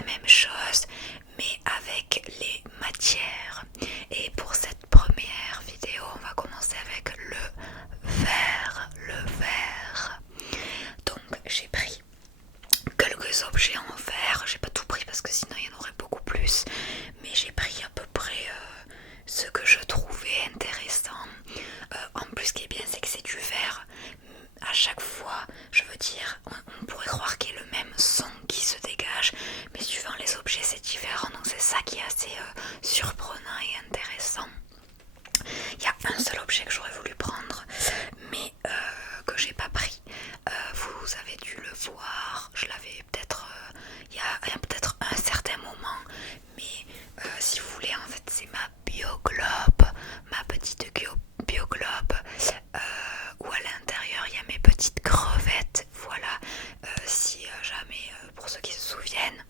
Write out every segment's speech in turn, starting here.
la même chose mais avec les matières. Et pour cette première vidéo, on va commencer avec le verre. Le verre. Donc j'ai pris quelques objets en verre. J'ai pas tout pris parce que sinon il y en aurait beaucoup plus. Mais j'ai pris à peu près ce que je trouvais intéressant. En plus, ce qui est bien, c'est que c'est du verre. À chaque fois, je veux dire, on pourrait croire qu'il y a le même son qui se dégage, mais suivant les objets, c'est différent. Donc c'est ça qui est assez surprenant et intéressant. Il y a un seul objet que j'aurais voulu prendre, mais que j'ai pas pris. Vous avez dû le voir. Je l'avais peut-être il y a peut-être un certain moment, mais si vous voulez, en fait, c'est ma bioglobe, ma petite bioglobe, où à l'intérieur il y a mes petites crevettes. Voilà, si jamais, pour ceux qui se souviennent.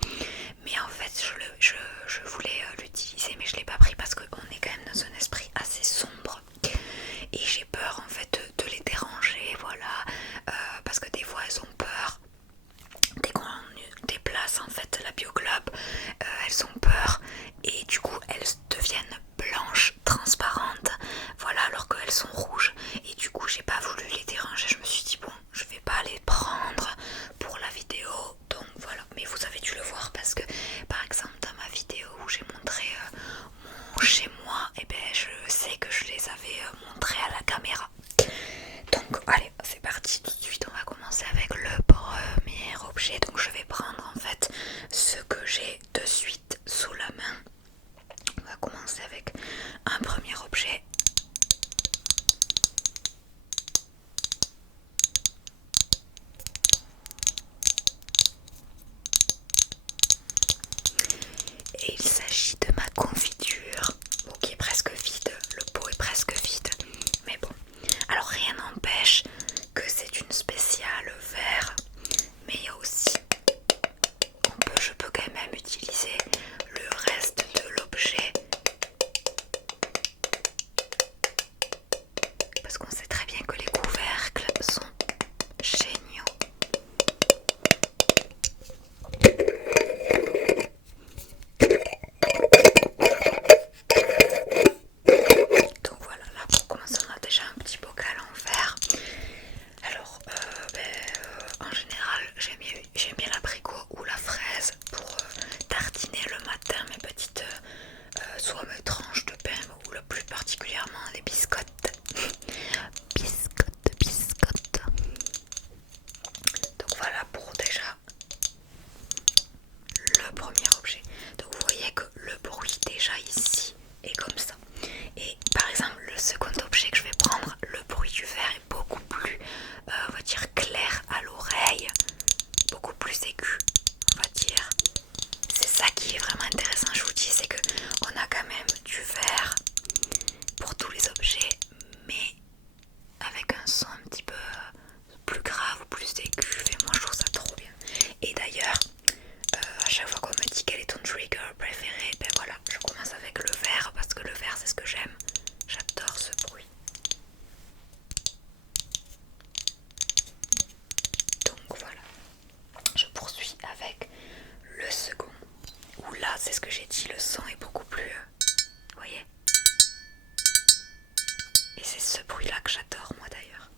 Mais en fait, je voulais l'utiliser, mais je l'ai pas pris parce qu'on est quand même dans un esprit assez sombre. Et j'ai peur en fait de les déranger, voilà, parce que des fois elles ont peur. Dès qu'on déplace en fait la bioglobe, elles ont peur et du coup elles deviennent blanches, transparentes, voilà, alors qu'elles sont rouges. Et du coup j'ai pas voulu les déranger, je me suis dit bon, je vais pas les prendre pour la vidéo, donc voilà. Mais vous avez dû le voir parce que par exemple dans ma vidéo où j'ai montré mon chez moi, et ben je sais que je les avais montrés à la caméra. Donc allez, c'est parti, tout de suite on va commencer avec le premier objet. Donc je vais prendre en fait ce que j'ai de suite sous la main. On va commencer avec un premier objet. Et il s'agit de ma confiture, bon, qui est presque vide, le pot est presque vide, mais bon. Alors rien n'empêche que c'est une spéciale verre, mais il y a aussi, je peux quand même utiliser le reste de l'objet, parce qu'on sait très bien que les couvercles sont géniaux. Donc voilà, là pour commencer on a déjà un petit bocal en verre. Alors en général j'aime bien l'abricot ou la fraise pour tartiner le matin mes petites soit mes tranches de pain ou le plus particulièrement les biscottes. Biscottes. Donc voilà pour déjà le premier objet. Donc vous voyez que le bruit déjà ici est comme ça. Et par exemple le second objet que je vais prendre, le bruit du verre est beaucoup plus on va dire clair à l'oreille, beaucoup plus aigu on va dire. C'est ça qui est vraiment intéressant, je vous dis, c'est que on a quand même du verre pour tous les objets, mais avec un son un petit peu plus grave ou plus aigu. Et moi je trouve ça trop bien. Et d'ailleurs à chaque fois qu'on me dit quel est ton trigger préféré, ben voilà, je commence avec le verre parce que le verre c'est ce que j'aime. J'adore ce bruit. Donc voilà, je poursuis avec le second, où là c'est ce que j'ai dit, le son est beaucoup plus vous voyez, et c'est ce bruit là que j'adore moi d'ailleurs.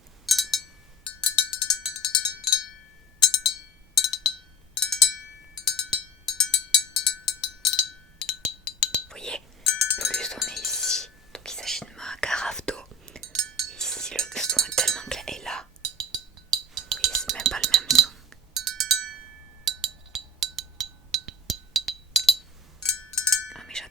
Vous voyez, plus on est ici, donc il s'agit de ma carafe d'eau. Ici le son est tellement clair, et là vous voyez, c'est même pas le même son. Ah mais j'adore.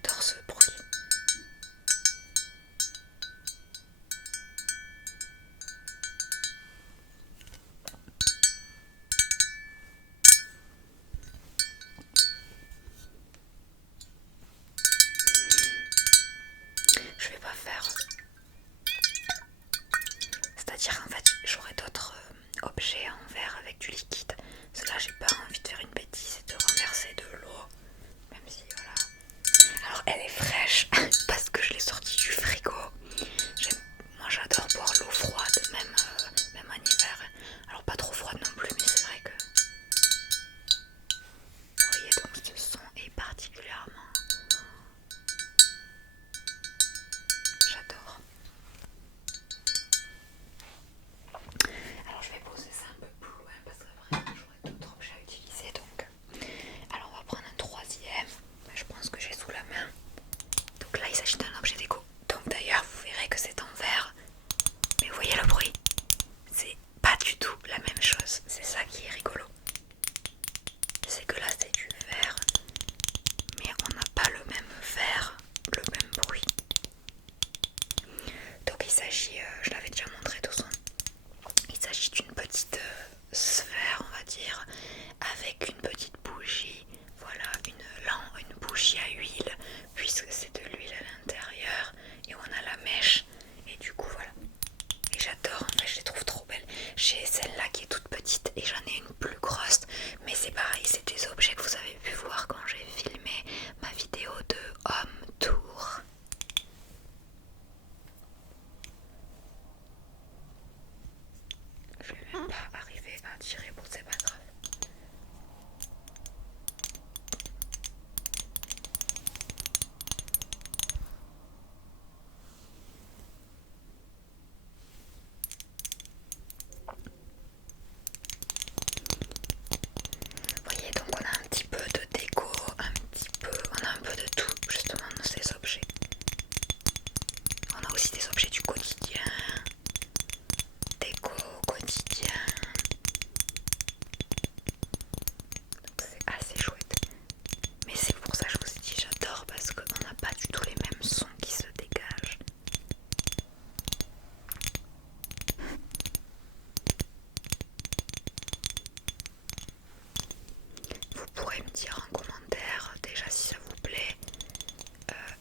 dire en commentaire déjà si ça vous plaît.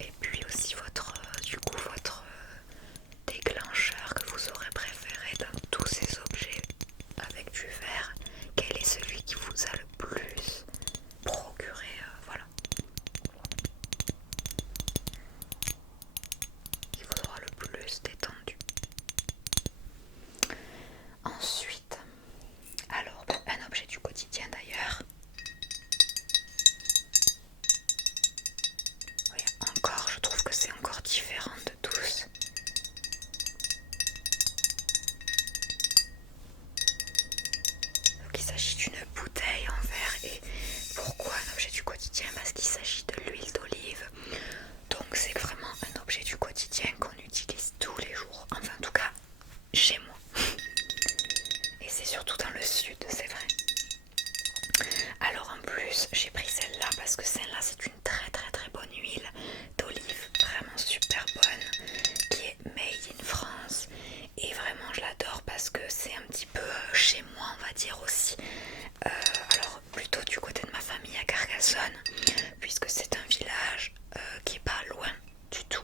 Et puis aussi votre déclencheur que vous aurez préféré dans tous ces objets avec du verre. Quel est celui qui vous a le plus procuré, voilà, qui vous aura le plus détendu. Ensuite, alors un objet du quotidien d'ailleurs. Oui, encore, je trouve que c'est encore différent de tous. Donc il s'agit d'une bouteille en verre. Et pourquoi un objet du quotidien? Parce qu'il s'agit de l'huile d'olive. Donc c'est vraiment un objet du quotidien qu'on utilise tous les jours. Enfin en tout cas chez moi. Et c'est surtout dans le sud, c'est vrai. Alors en plus j'ai pris celle-là parce que celle-là c'est une très bonne huile d'olive, vraiment super bonne, qui est made in France. Et vraiment je l'adore parce que c'est un petit peu chez moi on va dire aussi. Alors plutôt du côté de ma famille à Carcassonne, puisque c'est un village qui est pas loin du tout.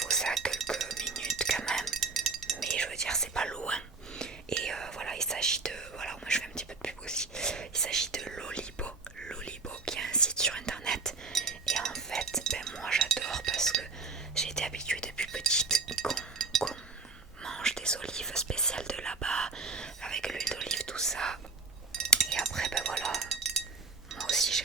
Bon ça a quelques minutes quand même, mais je veux dire c'est pas loin. Et voilà, il s'agit de, voilà, moi je fais un petit peu de pub aussi. Il s'agit de Lolibo, qui est un site sur internet. Et en fait, ben moi j'adore parce que j'ai été habituée depuis petite qu'on mange des olives spéciales de là-bas, avec l'huile d'olive, tout ça. Et après, ben voilà, moi aussi j'ai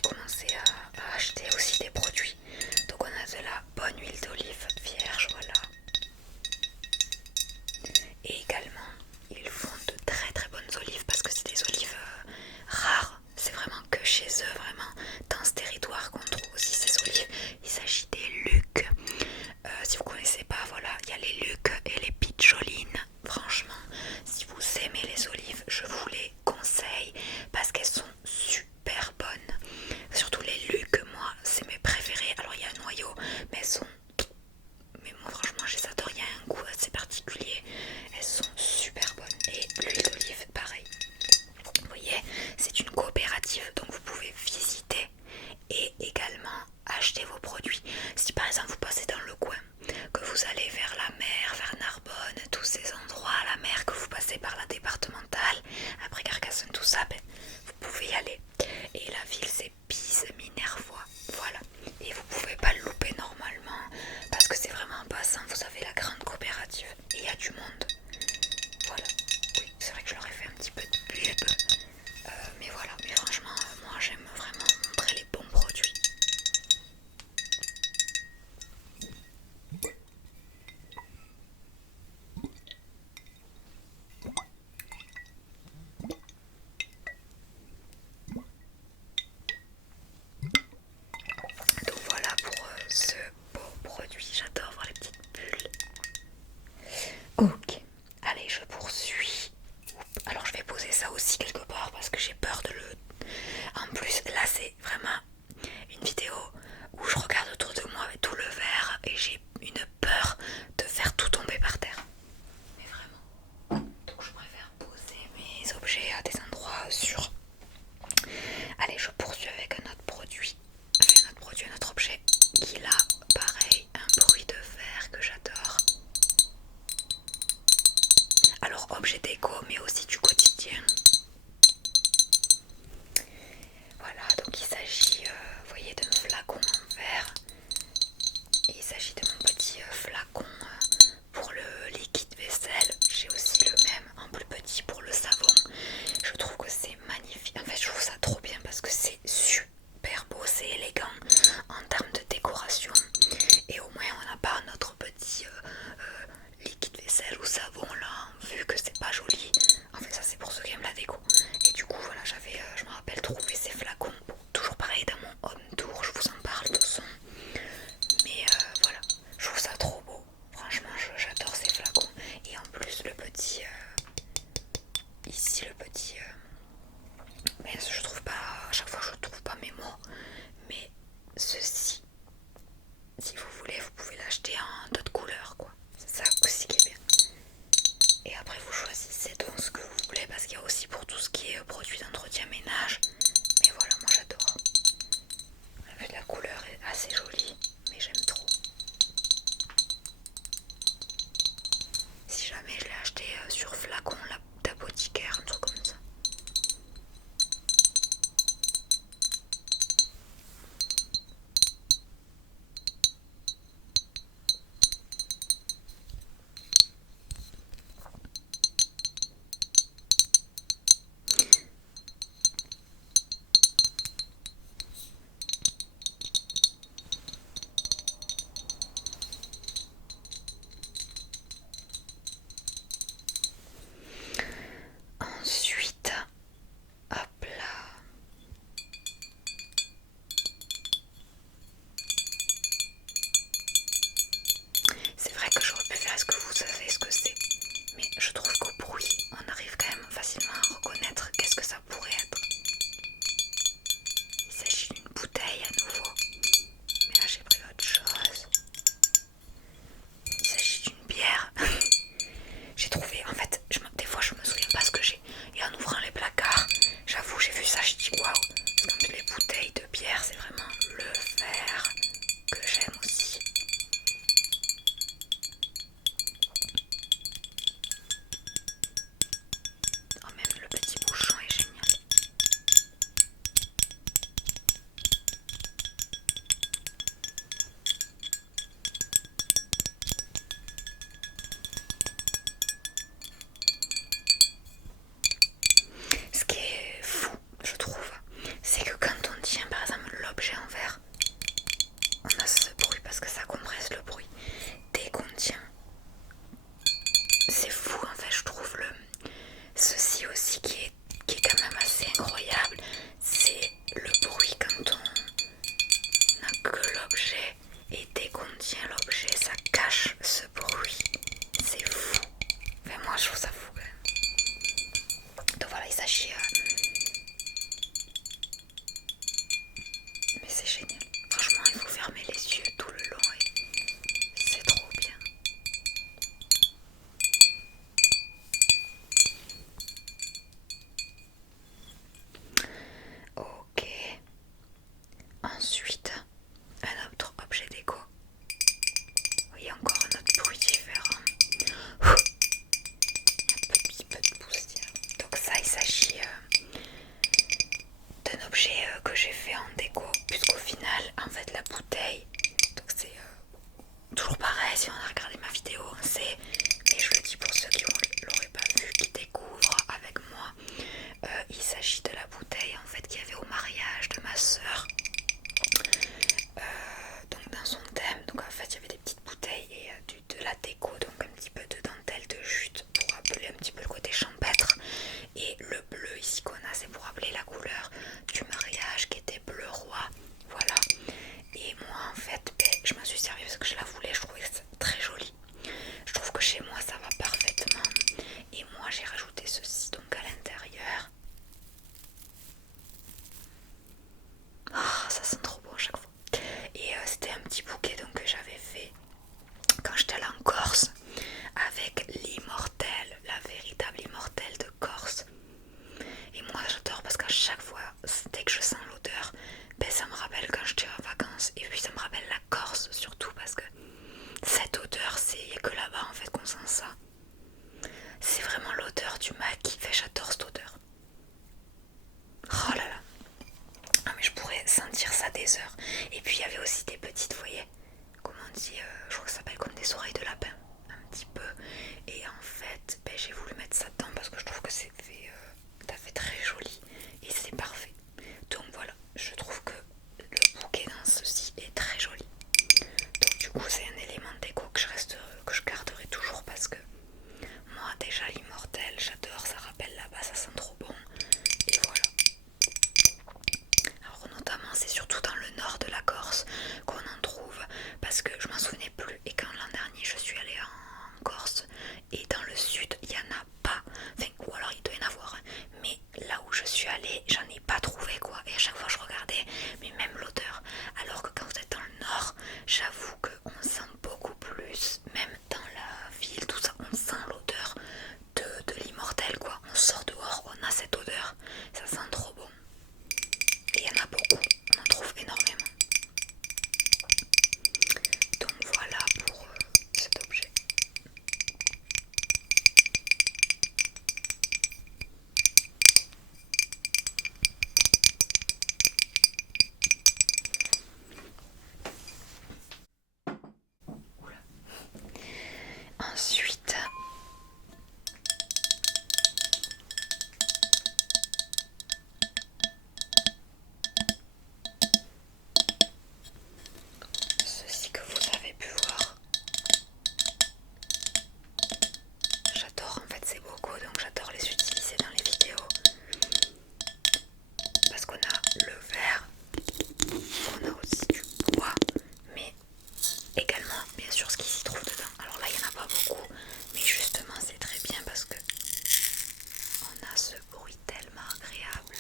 des heures. Et puis il y avait aussi des petites, vous voyez, comment on dit, je crois que ça s'appelle comme des oreilles de lapin, un petit peu. Et en fait, ben, j'ai voulu mettre ça dedans parce que je trouve que ça fait très joli et c'est parfait. Donc voilà, je trouve que le bouquet dans ceci est très joli. Donc du coup c'est un élément de déco que je garderai toujours parce que moi déjà l'immortel j'adore, ça rappelle là-bas, ça sent trop bon. Et voilà. Alors notamment c'est surtout dans le nord de la Corse qu'on en trouve parce que je m'en souvenais plus et quand l'an dernier je suis allée en Corse et dans le sud il n'y en a pas, enfin ou alors il doit y en avoir hein. Mais là où je suis allée j'en ai pas trouvé quoi et à chaque fois je regardais mais même l'odeur, alors que quand vous êtes dans le nord j'avoue qu'on sent beaucoup plus, même dans la ville tout ça on sent l'odeur de l'immortel quoi, on sort dehors on a cette odeur, ça sent trop bon. Et il y en a beaucoup, on en trouve énormément. Donc voilà pour cet objet. Oula. Ensuite, ceci que vous avez pu voir. J'adore en fait ces bocaux, donc j'adore les utiliser dans les vidéos. Parce qu'on a le verre, on a aussi du bois, mais également bien sûr ce qui s'y trouve dedans. Alors là il n'y en a pas beaucoup, mais justement c'est très bien parce que on a ce bruit tellement agréable.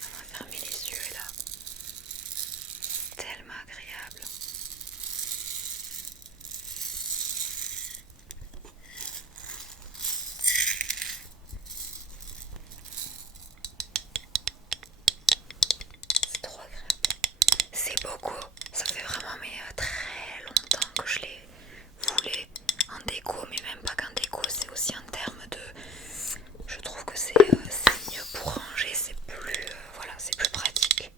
On va fermer les yeux là. Tellement agréable. C'est trop agréable. C'est beaucoup. Ça fait vraiment mais très longtemps que je les voulais en déco, mais même pas qu'en déco, c'est aussi en termes de. Je trouve que c'est mieux pour ranger, c'est plus voilà, c'est plus pratique.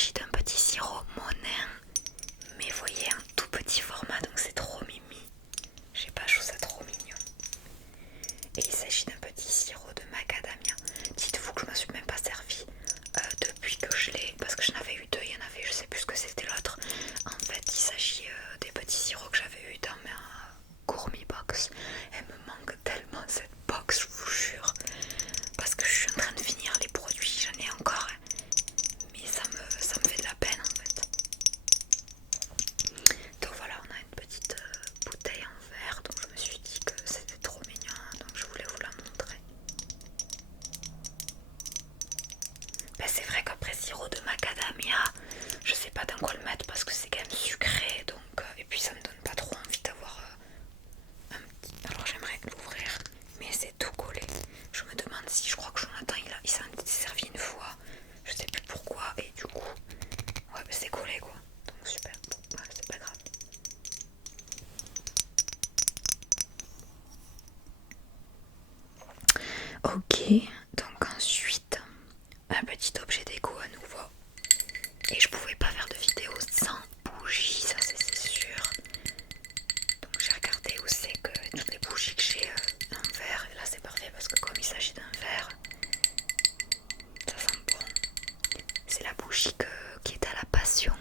s'agit d'un petit sirop Monin, mais vous voyez un tout petit format, donc c'est trop mimi. Je sais pas, je trouve ça trop mignon. Et il s'agit d'un petit sirop de macadamia. Dites-vous que je ne me suis même pas servi depuis que je l'ai, parce que j'en avais eu deux, il y en avait, je sais plus ce que c'était l'autre. En fait, il s'agit des petits sirops que j'avais eu dans ma Gourmet Box. Elle me manque tellement cette box, je vous jure, parce que je suis en train de finir les produits, j'en ai encore, hein, mais ça me fait de la peine en fait. Donc voilà, on a une petite bouteille en verre, donc je me suis dit que c'était trop mignon, donc je voulais vous la montrer. Ben, c'est vrai qu'après sirop de macadamia, je sais pas dans quoi le mettre parce que c'est quand même sucré, donc et puis ça me donne pas trop envie d'avoir un petit. Alors j'aimerais l'ouvrir, mais c'est tout collé. Je me demande si, je crois que Jonathan il s'en est servi une fois, je sais plus pourquoi, et du coup, ouais, ben, c'est collé quoi. Donc super, bon, ouais, c'est pas grave. Ok, donc ensuite, un petit objet déco à nouveau. Et je pouvais pas faire de vidéo sans bougies, ça c'est sûr. Donc j'ai regardé où c'est que toutes les bougies que j'ai en verre. Et là c'est parfait parce que comme il s'agit d'un verre, ça sent bon. C'est la bougie qui est à la passion.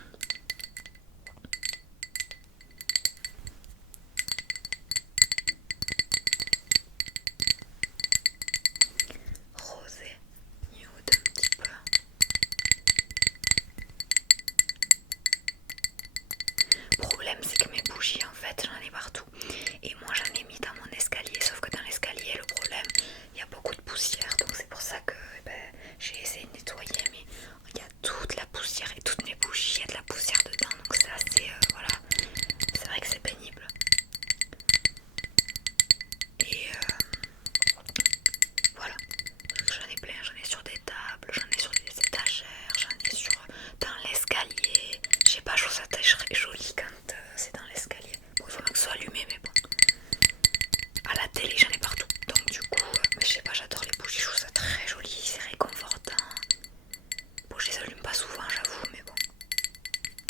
Rosé, nude un petit peu. Le problème c'est que mes bougies en fait j'en ai partout. Et moi j'en ai mis dans mon escalier. Sauf que dans l'escalier le problème il y a beaucoup de poussière. Donc c'est pour ça que j'ai essayé de nettoyer. Mais il y a toute la poussière et toutes mes bougies, il y a de la poussière dedans. Donc c'est assez voilà. C'est vrai que c'est pénible. Et voilà. J'en ai plein, j'en ai sur des tables, j'en ai sur des étagères, j'en ai sur dans l'escalier. Je sais pas, je trouve ça très joli quand c'est dans l'escalier. Bon, il faut que ce soit allumé, mais bon. À la télé, j'en ai partout. Donc du coup, mais je sais pas, j'adore les bougies, je trouve ça très joli, c'est réconfortant. Bon, je les allume pas souvent, j'avoue, mais bon.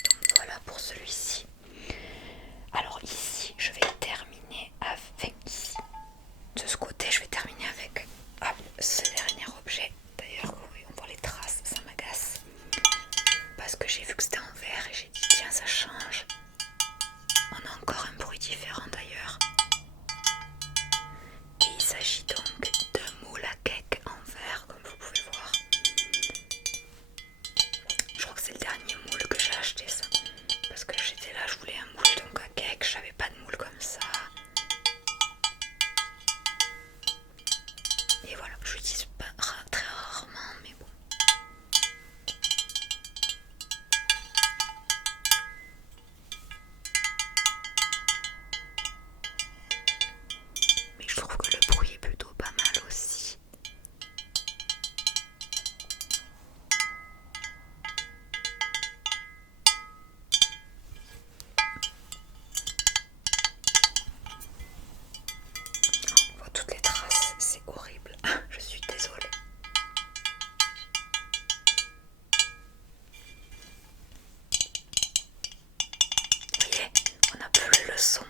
Donc voilà pour celui-ci. Alors ici, je vais terminer avec ici. De ce côté, je vais terminer avec ce dernier objet. D'ailleurs, oui, on voit les traces, ça m'agace. Parce que j'ai vu que c'était en verre et j'ai dit tiens, ça change. On a encore un bruit différent d'ailleurs. Et il s'agit donc d'un moule à cake en verre, comme vous pouvez voir. Je crois que c'est le dernier moule que j'ai acheté, ça. Parce que j'étais là, je voulais un moule donc à cake, j'avais pas de moule comme ça. Et voilà, je l'utilise pas très rarement, mais bon. Mais je trouve que le bruit est plutôt pas mal aussi. On voit toutes les traces, c'est horrible. Je suis désolée. Vous voyez, on n'a plus le son.